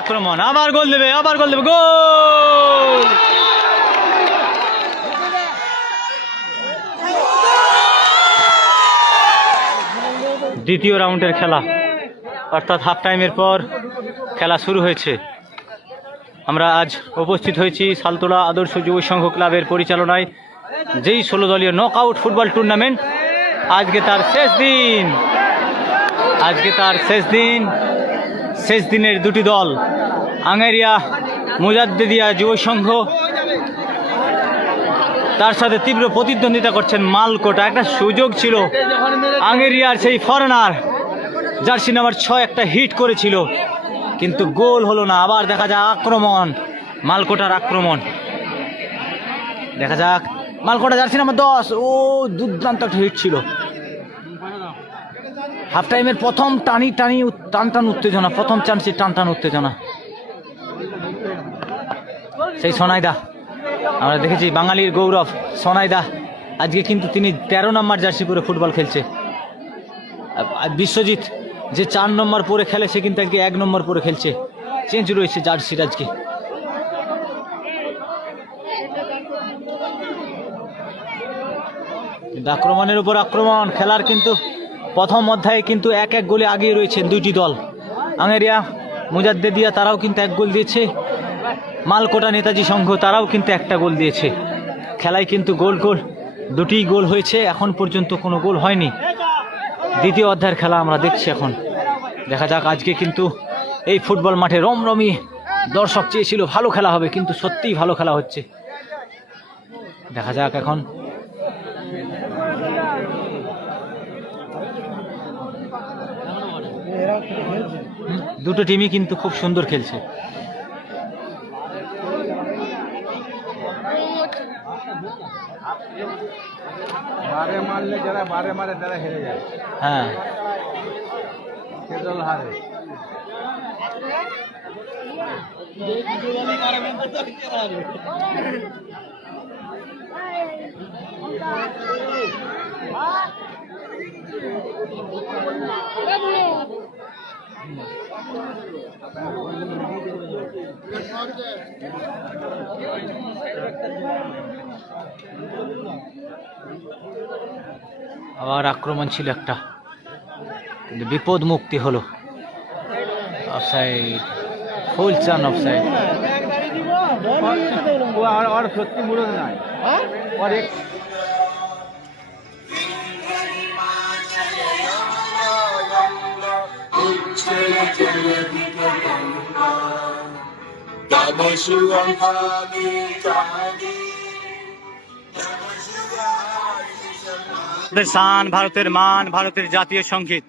আক্রমণ, আবার গোল দেবে, আবার গোল দেবে, গোল! দ্বিতীয় রাউন্ডের খেলা, অর্থাৎ হাফ টাইমের পর খেলা শুরু হয়েছে। আমরা আজ উপস্থিত হয়েছি সালতোলা আদর্শ যুব সংঘ ক্লাবের পরিচালনায় যেই 16 দলীয় নকআউট ফুটবল টুর্নামেন্ট আজকে তার শেষ দিন। শেষ দিনের দুটি দল, আঙ্গারিয়া মুজাদ্দিদিয়া যুব সংঘ, তার সাথে তীব্র প্রতিদ্বন্দ্বিতা করছেন মালকোটা। একটা সুযোগ ছিল আঙ্গেরিয়ার সেই ফরেনার জার্সি নাম্বার 6 একটা হিট করেছিল, কিন্তু গোল হলো না। আবার দেখা যাক আক্রমণ, মালকোটার আক্রমণ। দেখা যাক মালকোটা জার্সি নাম্বার 10, ও দুর্দান্ত একটা হিট ছিল। হাফ টাইমের প্রথম টান উত্তেজনা, প্রথম চান্সে টান উত্তেজনা। সেই সোনাইদা, আমরা দেখেছি বাঙালির গৌরব সোনাইদা, আজকে কিন্তু তিনি 13 নম্বর জার্সি পরে ফুটবল খেলছে। বিশ্বজিৎ যে 4 নম্বর পরে খেলে, সে কিন্তু আজকে 1 নম্বর পরে খেলছে। চেঞ্জ রয়েছে জার্সির আজকে। আক্রমণের উপর আক্রমণ, খেলার কিন্তু প্রথম অধ্যায়ে কিন্তু 1-1 গোলে আগিয়ে রয়েছেন দুইটি দল। আঙ্গেরিয়া মুজাদ্দিদিয়া তারাও কিন্তু 1 গোল দিয়েছে, মালকোটা নেতাজি সংঘ তারাও কিন্তু 1টা গোল দিয়েছে। খেলায় কিন্তু গোল দুটি গোল হয়েছে, এখন পর্যন্ত কোনো গোল হয়নি। দ্বিতীয় অধ্যায়ের খেলা আমরা দেখছি এখন। দেখা যাক, আজকে কিন্তু এই ফুটবল মাঠে রমরমি, দর্শক চেয়েছিল ভালো খেলা হবে, কিন্তু সত্যিই ভালো খেলা হচ্ছে। দেখা যাক এখন। দুটো টিমই কিন্তু খুব সুন্দর খেলছে। বারে মারলে যারা বারে মারে তারা হেরে যায়। হ্যাঁ, সে দল হারে। আবার আক্রমণ ছিল একটা, কিন্তু বিপদ মুক্তি হলো। অফসাইড, ফুল চান অফসাইড। আর সত্যি মুরদ নাই। শান, ভারতের মান, ভারতের জাতীয় সঙ্গীত।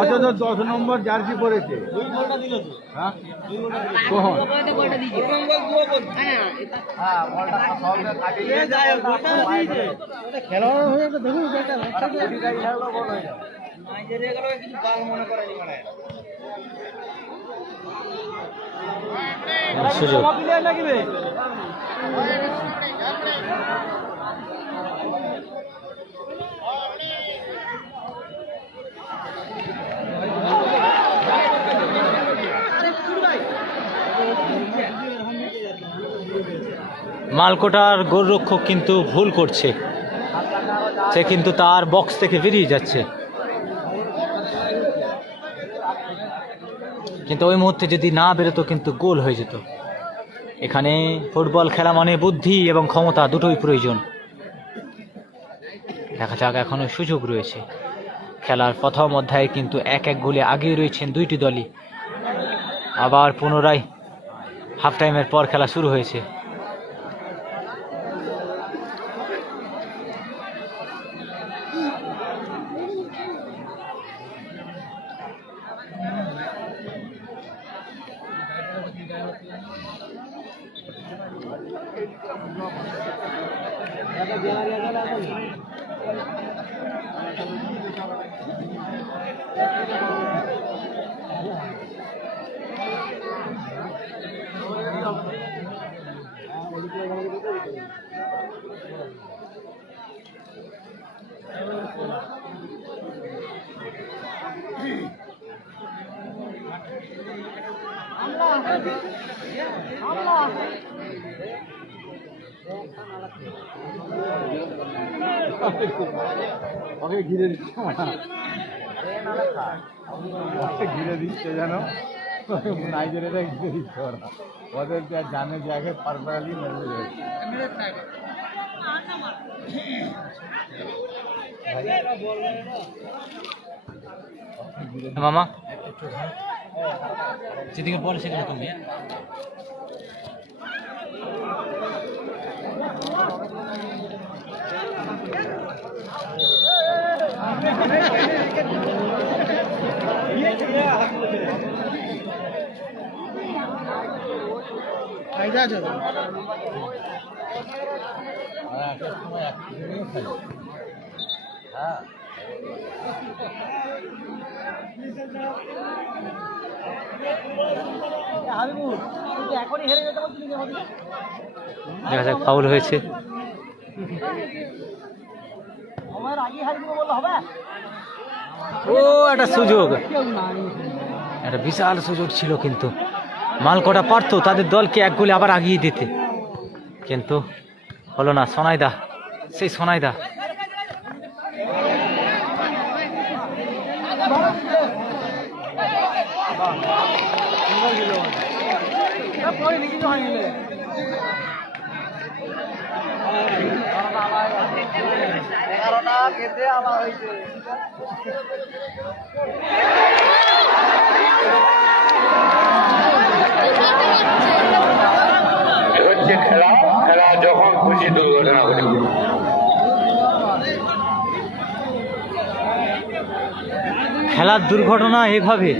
অথচ 10 নম্বর জার্সি পরেছে। সুযোগ মালকোটার গোলরক্ষক কিন্তু ভুল করছে, সে কিন্তু তার বক্স থেকে বেরিয়ে যাচ্ছে। কিন্তু ওই মুহূর্তে যদি না বেরোতো কিন্তু গোল হয়ে যেত। এখানে ফুটবল খেলা মানে বুদ্ধি এবং ক্ষমতা দুটোই প্রয়োজন। দেখা যাক, এখনো সুযোগ রয়েছে। খেলার প্রথম অধ্যায়ে কিন্তু 1-1 গোলে আগিয়ে রয়েছেন দুইটি দলই। আবার পুনরায় হাফ টাইমের পর খেলা শুরু হয়েছে। ওকে ঘিরে দিচ্ছে, ওকে ঘিরে দিচ্ছে যেন নাইজেরিয়াটা ঘিরে দিচ্ছে ওরা। ওদের যা জানে যে আগে পারপারালি মেরে দিয়েছে। মামা যেদিকে বলে সেখানে তুমি দেখা যাক, ফাউল হয়েছে। ও একটা সুযোগ, একটা বিশাল সুযোগ ছিল, কিন্তু মালকোটা পারতো তাদের দলকে 1 গোলে আবার আগিয়ে দিতে, কিন্তু হলো না। সোনাইদা, সেই সোনাইদা হচ্ছে খেলা, খেলা যখন খুশি দুর্ঘটনা ঘটে। খেলার দুর্ঘটনা এভাবে।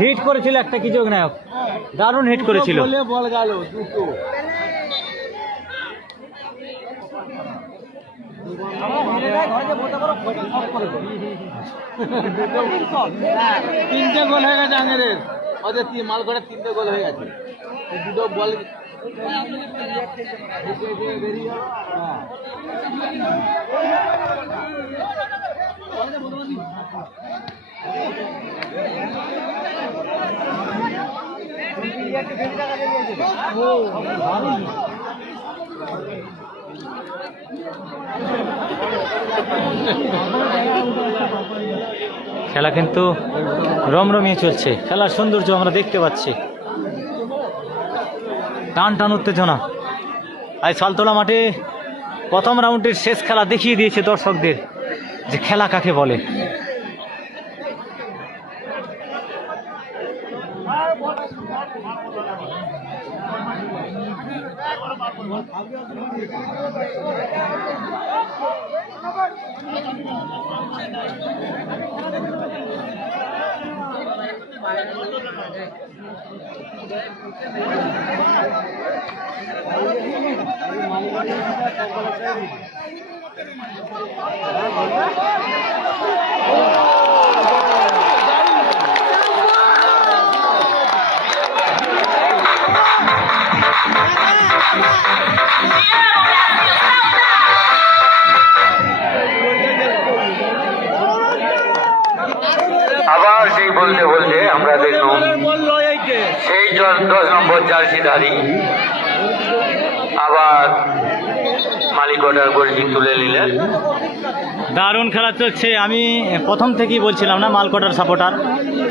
হিট করেছিল একটা কিজক নায়ক, দারুণ হিট করেছিল। বল গেল দুটো। তিনটে গোল হয়ে গেছে আঙেরের, ওদের মালগড়ের 3টে গোল হয়ে গেছে। এই দুটো বল খেলা কিন্তু রমরমিয়ে চলছে, খেলার সৌন্দর্য আমরা দেখতে পাচ্ছি। টান টান উত্তেজনা। আজ সালতোলা মাঠে প্রথম রাউন্ডের শেষ খেলা দেখিয়ে দিয়েছে দর্শকদের যে খেলা কাকে বলে। আবার সেই বলতে বলতে আমরা দেখলাম সেই নম্বর জার্সিধারী আবার মালিক অর্ডার গোলটি তুলে নিলেন। দারুণ খেলা চলছে। আমি প্রথম থেকেই বলছিলাম না, মালকোটার সাপোর্টার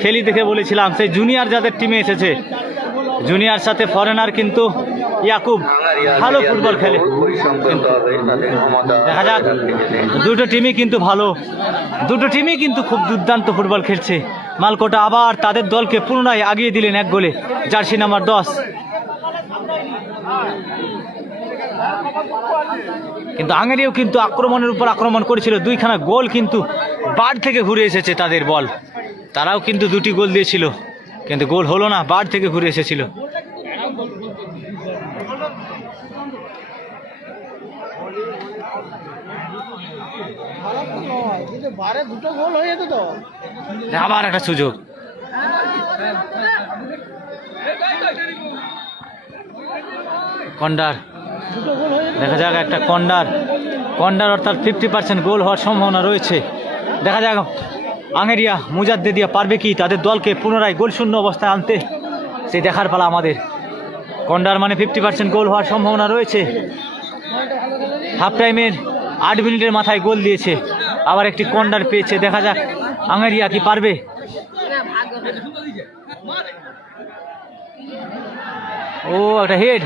খেলি দেখে বলেছিলাম সেই জুনিয়র যাদের টিমে এসেছে, জুনিয়র সাথে ফরেনার কিন্তু ইয়াকুব ভালো ফুটবল খেলে। দেখা যাক, দুটো টিমই কিন্তু ভালো, দুটো টিমই কিন্তু খুব দুর্দান্ত ফুটবল খেলছে। মালকোটা আবার তাদের দলকে পুনরায় আগিয়ে দিলেন এক গোলে, জার্সি নাম্বার 10। কিন্তু আঙ্গেরিয়াও কিন্তু আক্রমণের উপর আক্রমণ করেছিল, দুইখানা গোল কিন্তু বার থেকে ঘুরে এসেছে তাদের বল। তারাও কিন্তু দুটি গোল দিয়েছিল কিন্তু গোল হলো না, বার থেকে ঘুরে এসেছিল। আবার একটা সুযোগ, কর্নার, দেখা যাক একটা কর্নার অর্থাৎ 50% গোল হওয়ার সম্ভাবনা রয়েছে। দেখা যাক আঙ্গেরিয়া মুজাদ্দে দিয়া পারবে কি তাদের দলকে পুনরায় গোল শূন্য অবস্থায় আনতে, সেই দেখার পালা আমাদের। কর্নার মানে 50% গোল হওয়ার সম্ভাবনা রয়েছে। হাফ টাইমের 8 মিনিটের মাথায় গোল দিয়েছে, আবার একটি কর্নার পেয়েছে। দেখা যাক আঙ্গেরিয়া কি পারবে। ও একটা হেড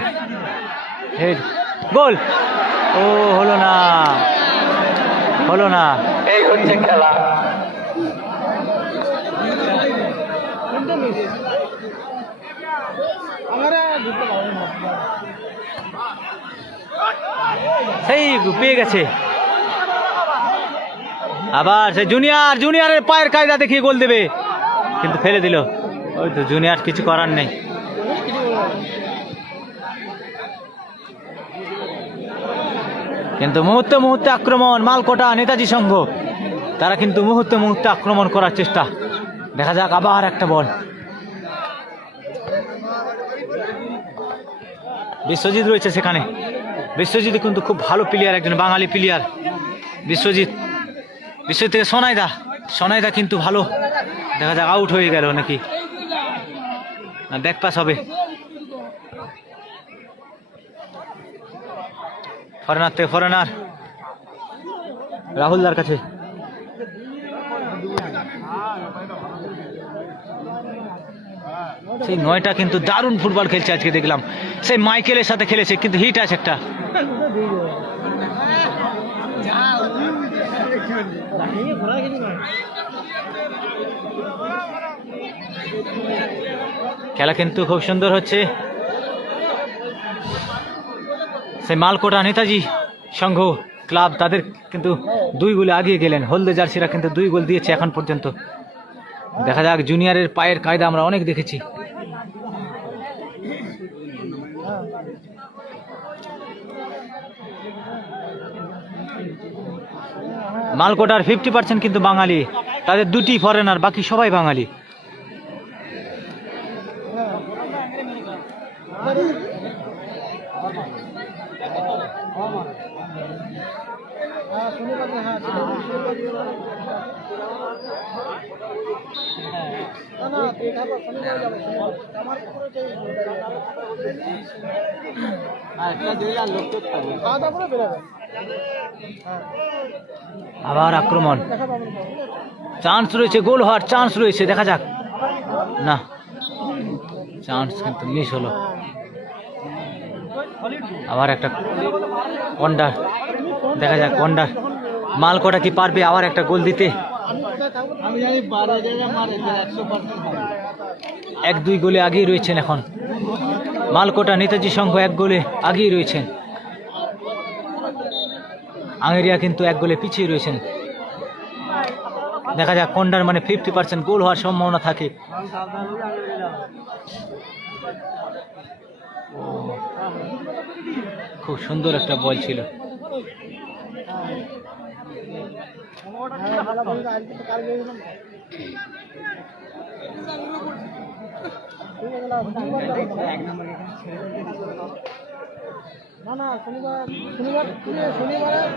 গোল, ও হলো না। এই হচ্ছে খেলা। সেই পেয়ে গেছে, আবার সে জুনিয়রের পায়ের কায়দা দেখিয়ে গোল দেবে কিন্তু ফেলে দিল। ওই তো জুনিয়র, কিছু করার নেই। কিন্তু মুহূর্তে আক্রমণ মালকোটা নেতাজি সংঘ, তারা কিন্তু মুহূর্তে আক্রমণ করার চেষ্টা। দেখা যাক আবার একটা বল। বিশ্বজিৎ রয়েছে সেখানে, বিশ্বজিৎ কিন্তু খুব ভালো প্লেয়ার, একজন বাঙালি প্লেয়ার বিশ্বজিৎ থেকে সোনাইদা কিন্তু ভালো। দেখা যাক আউট হয়ে গেল নাকি না ব্যাক পাস হবে। ফরেনার রাহুলদার কাছে, সেই 9টা কিন্তু দারুণ ফুটবল খেলছে আজকে, দেখলাম সেই মাইকেলের সাথে খেলেছে কিন্তু হিট আছে একটা। খেলা কিন্তু খুব সুন্দর হচ্ছে। সেই মালকোটা নেতাজি সংঘ ক্লাব তাদের কিন্তু 2 গোলে আগিয়ে গেলেন। হলদে জার্সিরা কিন্তু 2 গোল দিয়েছে এখন পর্যন্ত। দেখা যাক, জুনিয়রের পায়ের কায়দা আমরা অনেক দেখেছি। মালকোটার 50% কিন্তু বাঙালি, তাদের 2টি ফরেনার, বাকি সবাই বাঙালি। আবার আক্রমণ, চান্স রয়েছে, গোল হওয়ার চান্স রয়েছে। দেখা যাক, না চান্স কিন্তু মিস হলো। আবার একটা কর্নার, দেখা যাক কর্নার মালকোটা কি পারবে আবার একটা গোল দিতে। 1-2 গোলে আগিয়ে রয়েছেন এখন মালকোটা নেতাজি সংঘ, 1 গোলে আগিয়ে রয়েছেন। আঙ্গেরিয়া কিন্তু 1 গোলে পিছিয়ে রয়েছেন। দেখা যাক, কর্নার মানে 50% গোল হওয়ার সম্ভাবনা থাকে। খুব সুন্দর একটা বল ছিল। না শনিবার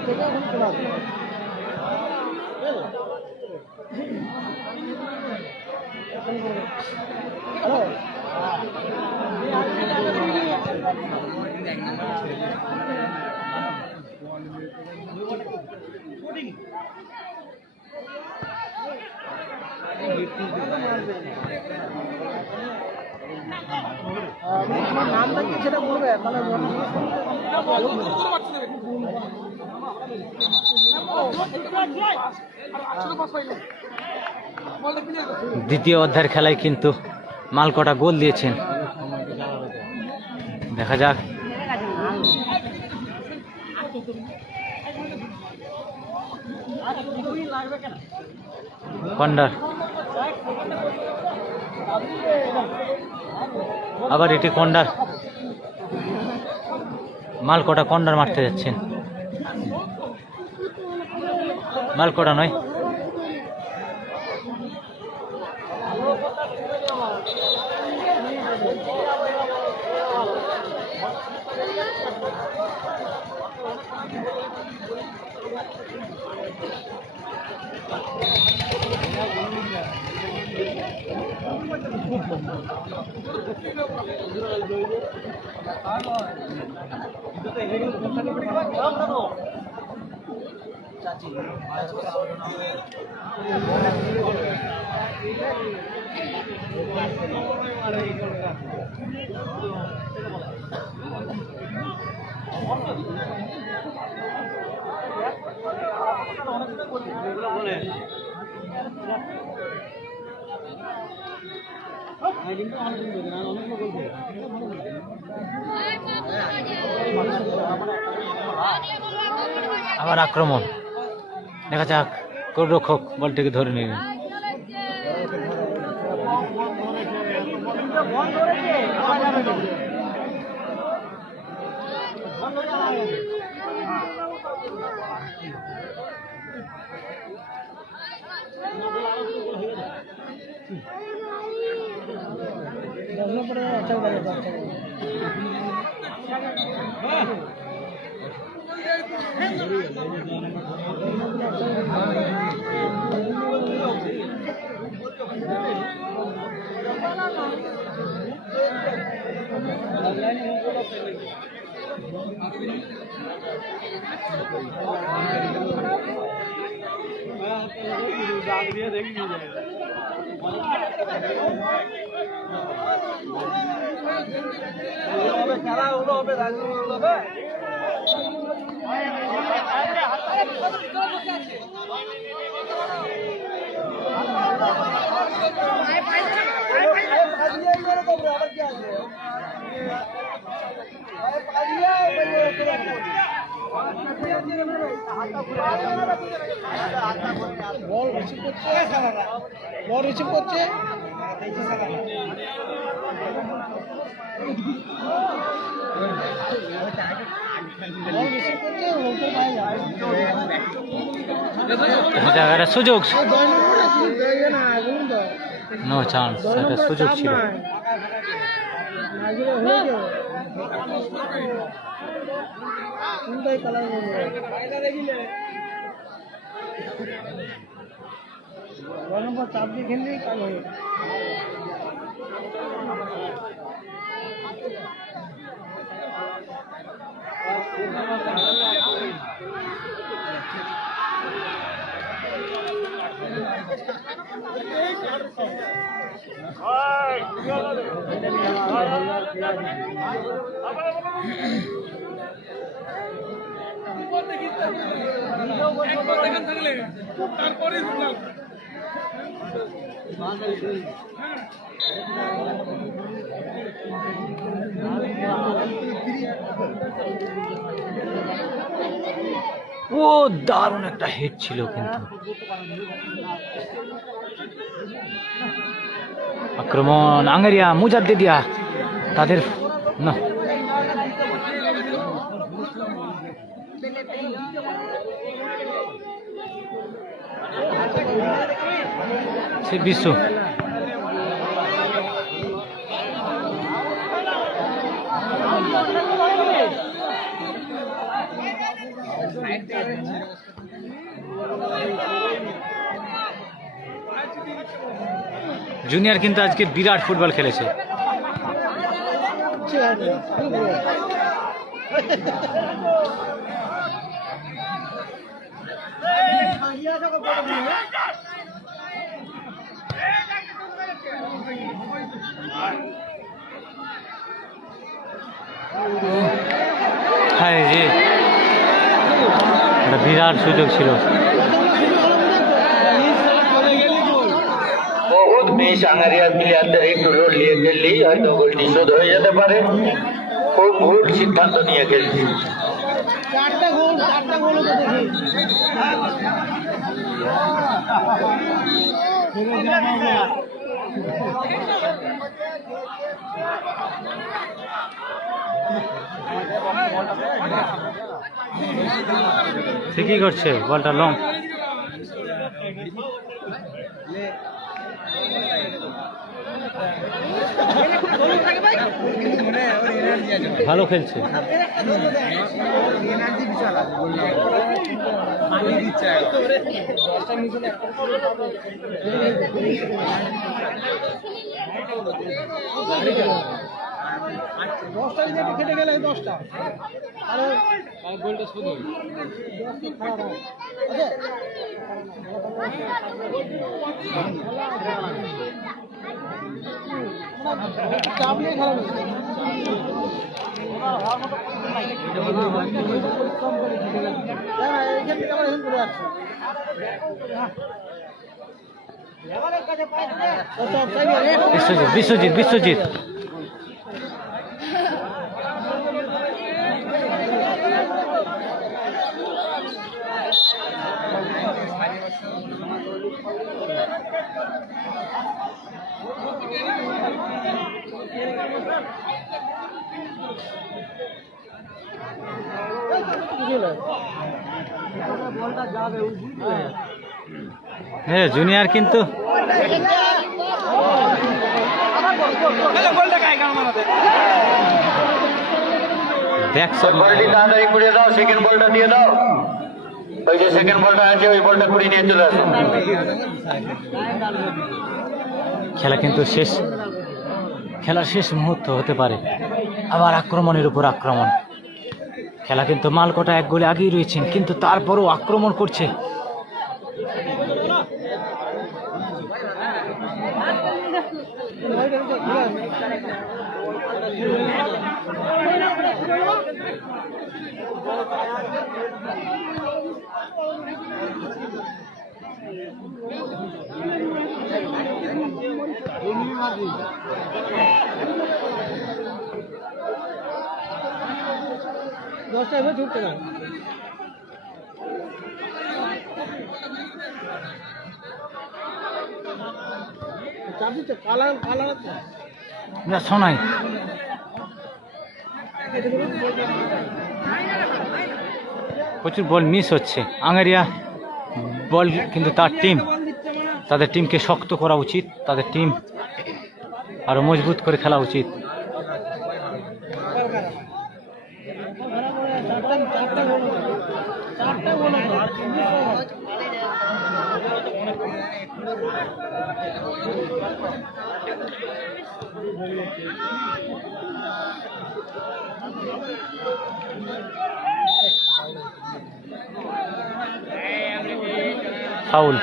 থেকে এখন খোলা আছে। হ্যালো তোমার নামটা কি সেটা বলবে তাহলে দ্বিতীয় অধ্যায়ের খেলায় কিন্তু মালকোটা গোল দিয়েছেন। দেখা যাক। কর্নার, আবার এটি কর্নার। মালকোটা কর্নার মারতে যাচ্ছেন। মালকোটা নয়, আবার আক্রমণ। দেখা যাক, গোলরক্ষক বলটিকে ধরে নিলেন। বল রিসিভ করছে সুযোগ, নো চান্স, একটা সুযোগ ছিল। চাপ দিয়ে খেললেই কাজ হয়ে ও দারুণ একটা হিট ছিল, কিন্তু আক্রমণ আঙ্গারিয়া মুজাদ্দিদিয়া তাদের না সে বিশ্ব জুনিয়র কিন্তু আজকে বিরাট ফুটবল খেলেছে। কিচ্ছু হয়নি হ্যাঁ জি, একটা বিরাট সুযোগ ছিল। বহুত মিস আঙ্গারিয়ার প্লেয়ারদের একটু লোড নিয়ে খেললেই হয়তো গোলটি শোধ হয়ে যেতে পারে। খুব ভুল সিদ্ধান্ত নিয়ে খেলছি। চারটা গোল তো দেখি ঠিকই করছে, বলটা লং। ভালো খেলছে। এনার্জি বিশাল আছে, পানি দিচ্ছে দশটা যদি খেটে গেলে 10টা তাহলে গোলটা শুধু খারাপ হয়। চাপ নিয়ে খেলা হচ্ছে। এইখান থেকে আবার এখানে চলে যাচ্ছে। বিশ্বজিৎ বিশ্বজিৎ হ্যাঁ জুনিয়র কিন্তু দেখছো বলটি তাড়াতাড়ি কুড়িয়ে দাও, সেকেন্ড বলটা দিয়ে দাও। ওই যে সেকেন্ড বলটা আছে ওই বলটা কুড়িয়ে নিয়ে চলে আসো। খেলা কিন্তু শেষ, খেলার শেষ মুহূর্ত হতে পারে। আবার আক্রমণের উপর আক্রমণ। খেলা কিন্তু মালকোটা এক গোলে আগেই রয়েছেন, কিন্তু তারপরও আক্রমণ করছে। দশটা এবার ঢুকতে না চাপ দিচ্ছে কালার শোনাই প্রচুর বল মিস হচ্ছে। আঙ্গারিয়া বল কিন্তু তার টিম, তাদের টিমকে শক্ত করা উচিত, তাদের টিম আরো মজবুত করে খেলা উচিত। ফাউল।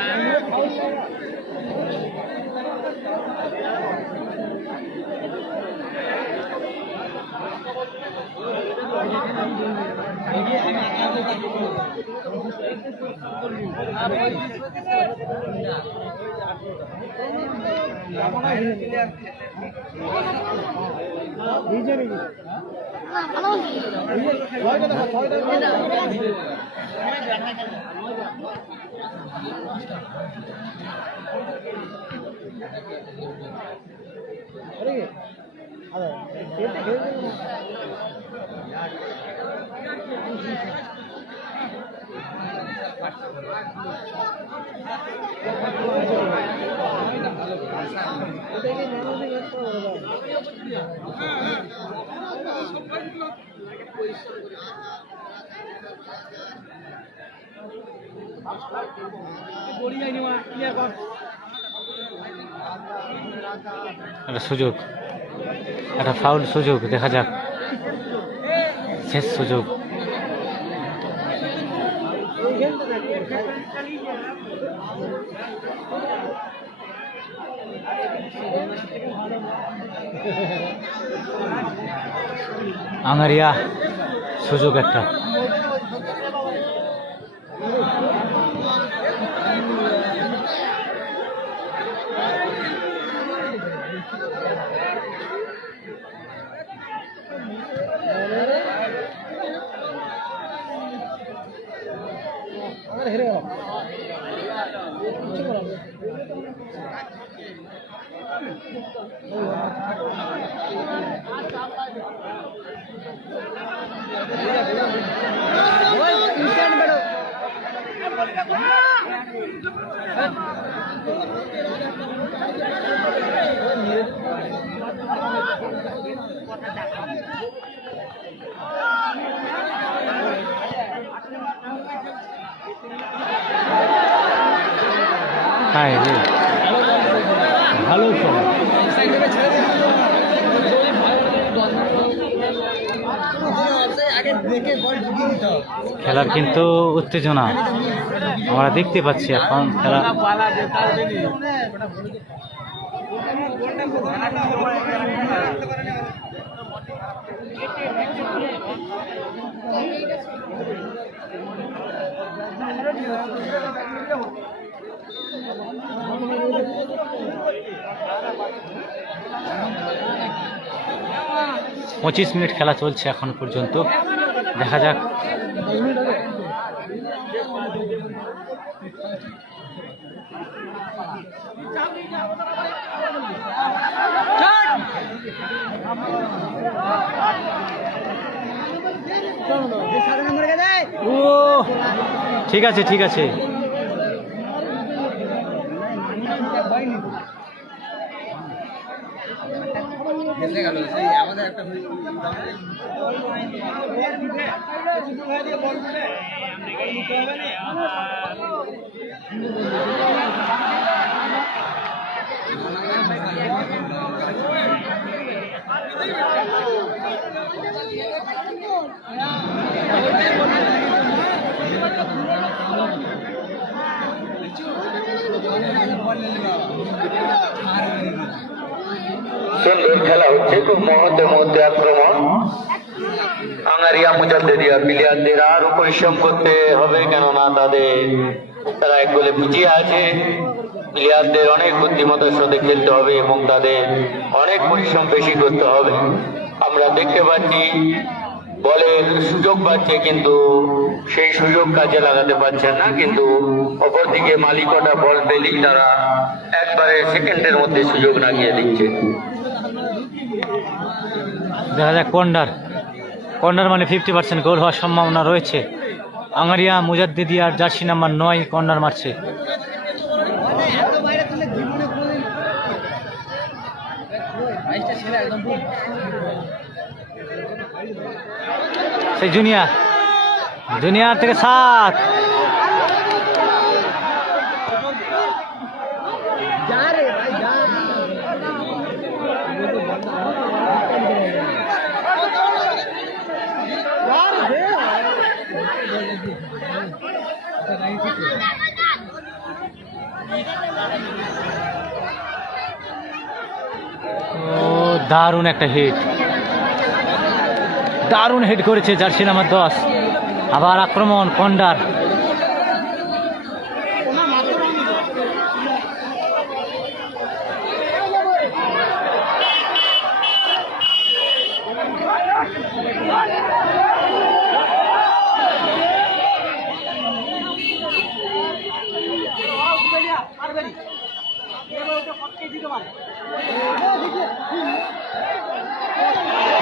একটা সুযোগ একটা ফাউল সুযোগ, দেখা যাক শেষ সুযোগ। আঙারিয়া সুযোগ একটা। হেরে গেল। হ্যাঁ রে, ভালো সময়। খেলার কিন্তু উত্তেজনা আমরা দেখতে পাচ্ছি এখন। খেলা পঁচিশ মিনিট খেলা চলছে এখন পর্যন্ত, দেখা যাক। ও ঠিক আছে, ঠিক আছে। সুন্দর খেলা হচ্ছে, খুব মুহূর্তে মুহূর্তে আক্রমণ। আঙ্গারিয়া মুজাদ্দেদিয়া প্লেয়ারদের আরো পরিশ্রম করতে হবে, কেননা তারা এক গোলে পিছিয়ে আছে। প্লেয়ারদের অনেক বুদ্ধিমত্তার সাথে খেলতে হবে এবং তাদের অনেক পরিশ্রম বেশি করতে হবে। আমরা দেখতে পাচ্ছি বলের সুযোগ পাচ্ছে, কিন্তু সেই সুযোগ কাজে লাগাতে পারছেন না। কিন্তু অপরদিকে মালিকটা বল পেলেই তারা একবারে সেকেন্ডের মধ্যে সুযোগ লাগিয়ে দিচ্ছে। দেখা যাক কর্নার, কর্নার মানে 50% গোল হওয়ার সম্ভাবনা রয়েছে। আঙ্গারিয়া মুজাদ্দেদিয়ার জার্সি নাম্বার 9 কর্নার মারছে। সেই জুনিয়র থেকে 7। ও দারুণ একটা হিট, দারুণ হিট করেছে জার্সি নাম্বার 10। আবার আক্রমণ কর্নার।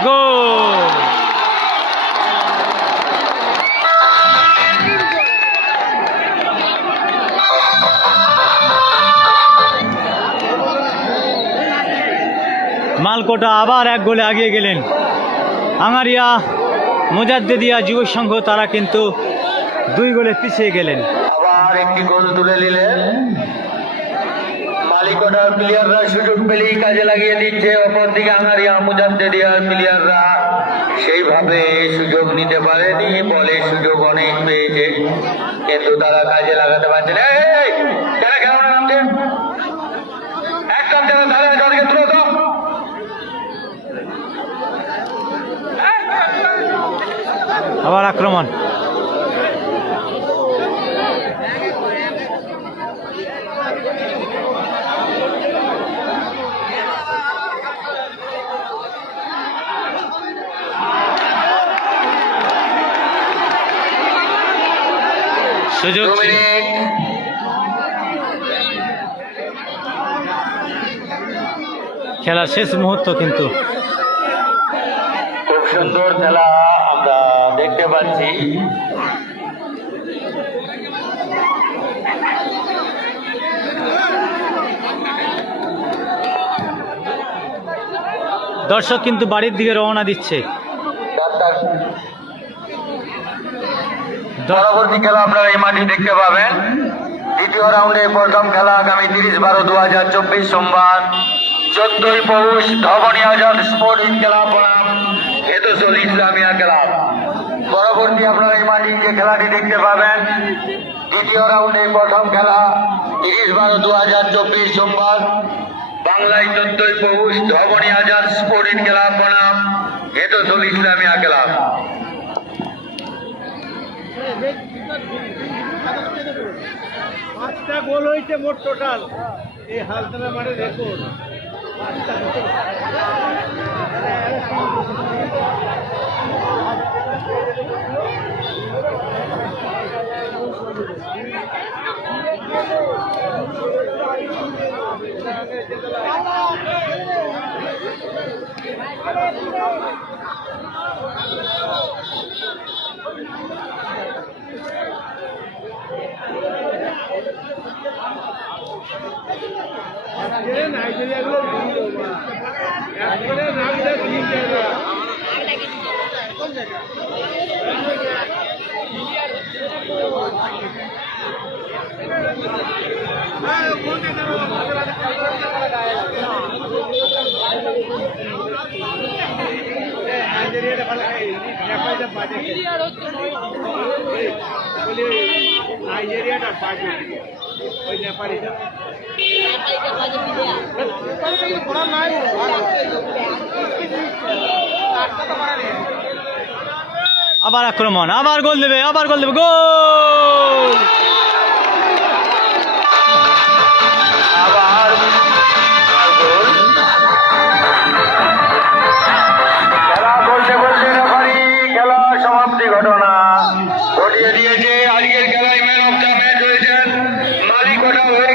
গোল! মালকোটা আবার এক গোলে এগিয়ে গেলেন। আঙ্গারিয়া মুজাদ্দেদিয়া যুব সংঘ তারা কিন্তু 2 গোলে পিছিয়ে গেলেন। আবার একটি গোল তুলে নিলেন মালিক মালিকোটার প্লেয়াররা সুযোগ পেলেই কাজে লাগিয়ে দিচ্ছে, অপরদিকে আঙ্গারিয়া মুজাদ্দেদিয়ার প্লেয়াররা সেইভাবে সুযোগ নিতে পারেনি, বলে সুযোগ অনেক পেয়েছে কিন্তু তারা কাজে লাগাতে পারছে না। এই, যারা খেলা নামছেন একদম যারা ধারে তাদেরকে তুলে দাও। আবার আক্রমণ। সুযোগ 2 মিনিট। খেলার শেষ মুহূর্ত কিন্তু খুব সুন্দর খেলা আমরা দেখতে পাচ্ছি। দর্শক কিন্তু বাড়ির দিকে রওনা দিচ্ছে। পরবর্তী খেলা আপনারা এই মাঠে দেখতে পাবেন। দ্বিতীয় রাউন্ডে প্রথম খেলা আগামী 30/12/2024 সোমবার 14ই পৌষ ধবনী আজাদ স্পোর্টিং ক্লাব বনাম হেতসল ইসলামিয়া ক্লাব। পরবর্তী আপনারা এই মাঠে যে খেলাটি দেখতে পাবেন, দ্বিতীয় রাউন্ডে প্রথম খেলা 30/12/2024 সোমবার বাংলায় 14ই পৌষ ধবনী আজাদ স্পোর্টিং ক্লাব বনাম হেতসল ইসলামিয়া ক্লাব। পাঁচটা গোল হয়েছে মোট টোটাল এই হালতলা মাঠে রেকর্ড। নাইজেরিয়া গুলো নাইজেরিয়াটা ভালো নেপালটা বাজে, নাইজেরিয়াটা বাজে, ওই নেপালিটা আবার আক্রমণ, আবার গোল দেবে, আবার গোল দেবে, গোল! আবার গোল। খেলা বলতে বলতে রেফারি খেলা সমাপ্তি ঘটনা ঘটিয়ে দিয়েছে। আজকের খেলায় ম্যান অফ দ্য ম্যাচ হয়েছেন মালিকোটা হয়ে